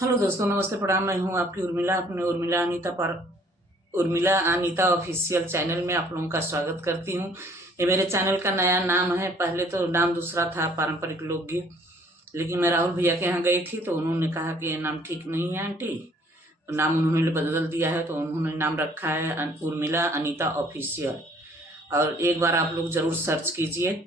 Hello दोस्तों, नमस्ते, प्रणाम। मैं हूं आपकी उर्मिला, अपने उर्मिला अनीता ऑफिशियल चैनल में आप लोगों का स्वागत करती हूं। ये मेरे चैनल का नया नाम है। पहले तो नाम दूसरा था, पारंपरिक लोकगीत, लेकिन मैं राहुल भैया के यहाँ गई थी तो उन्होंने कहा कि ये नाम ठीक नहीं है आंटी, तो नाम उन्होंने बदल दिया है। तो उन्होंने नाम रखा है उर्मिला अनीता ऑफिशियल। और एक बार आप लोग जरूर सर्च कीजिए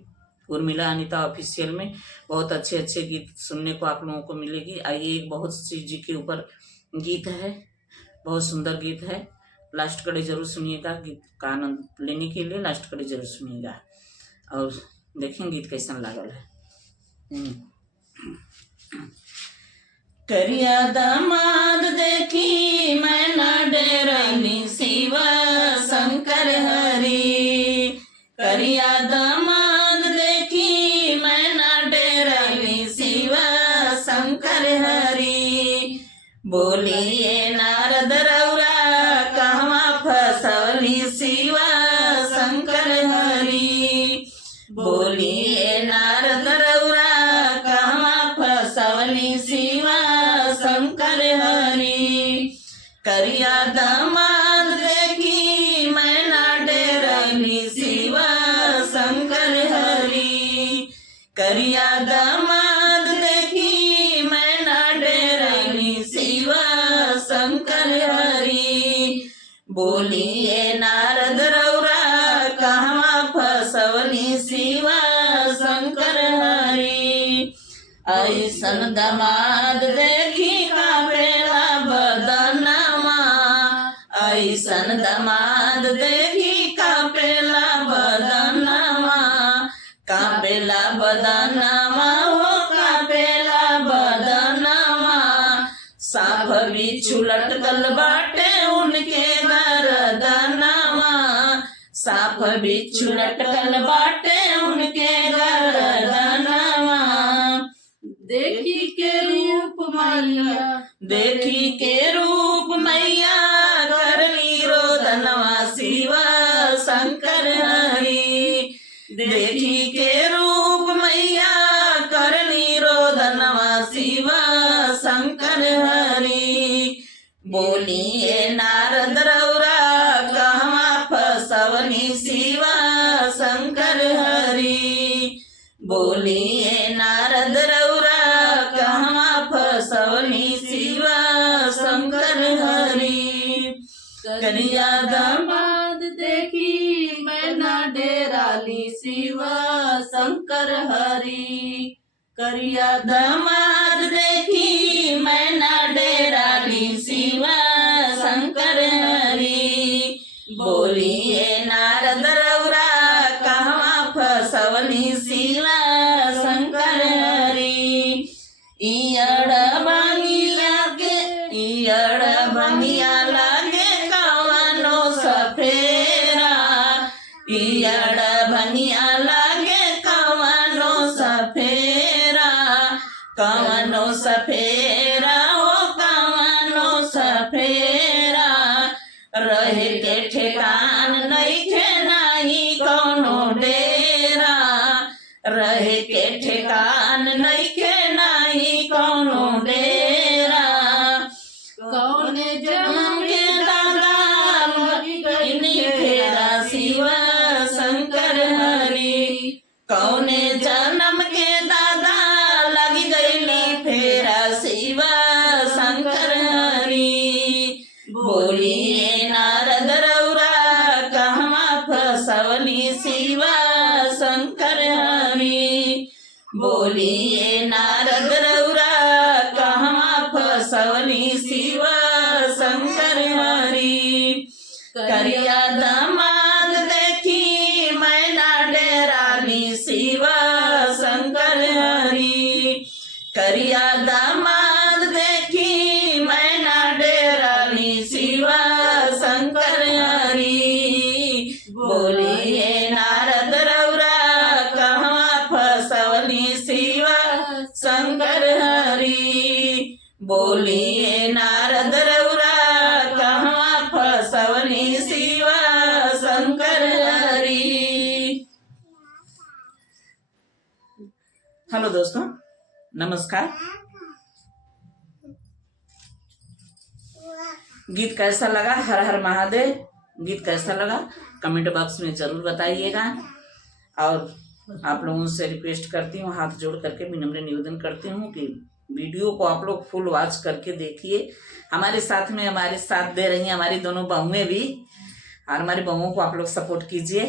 उर्मिला अनीता ऑफिशियल में। बहुत अच्छे अच्छे गीत सुनने को आप लोगों को मिलेगी। आइए, एक बहुत शिव जी के ऊपर गीत है, बहुत सुंदर गीत है। लास्ट कड़ी जरूर सुनिएगा, गीत का आनंद लेने के लिए लास्ट कड़ी जरूर सुनिएगा और देखें गीत कैसा लागल है। करिया दामाद देखी मैना डेरनी शिव शंकर हरि। करिया दामाद देखी मैना डेरनी शिव शंकर हरि। बोलिए नारद रौरा कहवा फसली शिव शंकर हरि। बोलिए नारद रौरा कहवा फसली शिव शंकर हरि। करिया दामाद देखी मैना डेरनी शिव शंकर हरि। करिया दामाद देखी मैना डेरनी शिव शंकर हरि। बोलिए नारद रौरा कहवा फसवली शिव शंकर हरि। ऐसन दामाद देखी कापेला बदनमा। ऐसन दामाद देखी कापेला बदनमा। कापेला बदनमा हो कापेला बदनमा। साफ बिच्छू लटकल बाटे उनके गर्दनमा। साफ बिच्छू लटकल बाटे उनके गर्दनमा। देखी के रूप मैया, देखी के रूप मैया करली रोदनवा शिव शंकर हरि। देखी के रूप मैया करली रोदनवा शिव शंकर हरि। बोलिए नारद रौरा कहवा फसवनी शिव शंकर हरि। बोलिए नारद रौरा कहवा फसवनी शिव शंकर हरि। करिया दामाद देखी मैना डेराली शिव शंकर हरि। करिया दामाद देखी मैना डेराली शिव शंकर हरि। बोलिए नारद रौरा कहवा फसवली शिव शंकर हरि। इयड़ बनिया लागे कवनो सफेरा। इयड़ बनिया लागे कवनो सफेरा। कवनो सफेरा हो कवनो सफेरा। रहे के ठेकान नइखे नाही कौनो डेरा। रहे के ठेकान नइखे नाही कौनो डेरा। कौने जन्म के दादा लगी गइनी फेरा शिव शंकर हरि। कौने जन्म के दादा लगी गइली फेरा शिव शंकर हरि। बोलिए नारद रौरा कहवा फसवली शिव शंकर हरि। बोलिए नारद रौरा कहवा फसवली शिव शंकर हरि। करिया दामाद देखी मैना डेराली शिव शंकर हरि। करिया दामाद देखी मैना डेराली शिव शंकर हरि। बोलिए नारद रौरा कहवा फसवली शिव शंकर हरि। बोलिए नारद रौरा कहवा फसवली शिव शंकर हरि। हेलो दोस्तों, नमस्कार। गीत कैसा लगा, हर हर महादेव गीत कैसा लगा कमेंट बॉक्स में ज़रूर बताइएगा। और आप लोगों से रिक्वेस्ट करती हूँ, हाथ जोड़ करके विनम्र निवेदन करती हूँ कि वीडियो को आप लोग फुल वॉच करके देखिए। हमारे साथ में हमारे साथ दे रही हैं हमारी दोनों बहुएं भी, और हमारी बहुओं को आप लोग सपोर्ट कीजिए।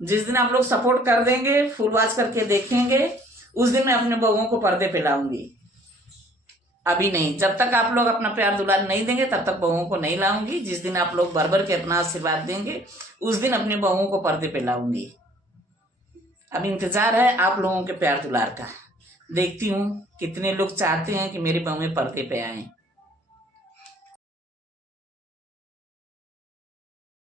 जिस दिन आप लोग सपोर्ट कर देंगे, फुल वॉच करके देखेंगे, उस दिन मैं अपने बहुओं को पर्दे पे लाऊंगी। अभी नहीं, जब तक आप लोग अपना प्यार दुलार नहीं देंगे तब तक बहुओं को नहीं लाऊंगी। जिस दिन आप लोग भर के अपना आशीर्वाद देंगे उस दिन अपने बहुओं को पर्दे पे लाऊंगी। अब इंतजार है आप लोगों के प्यार दुलार का। देखती हूँ कितने लोग चाहते हैं कि मेरी बहुएं पर्दे पे आए।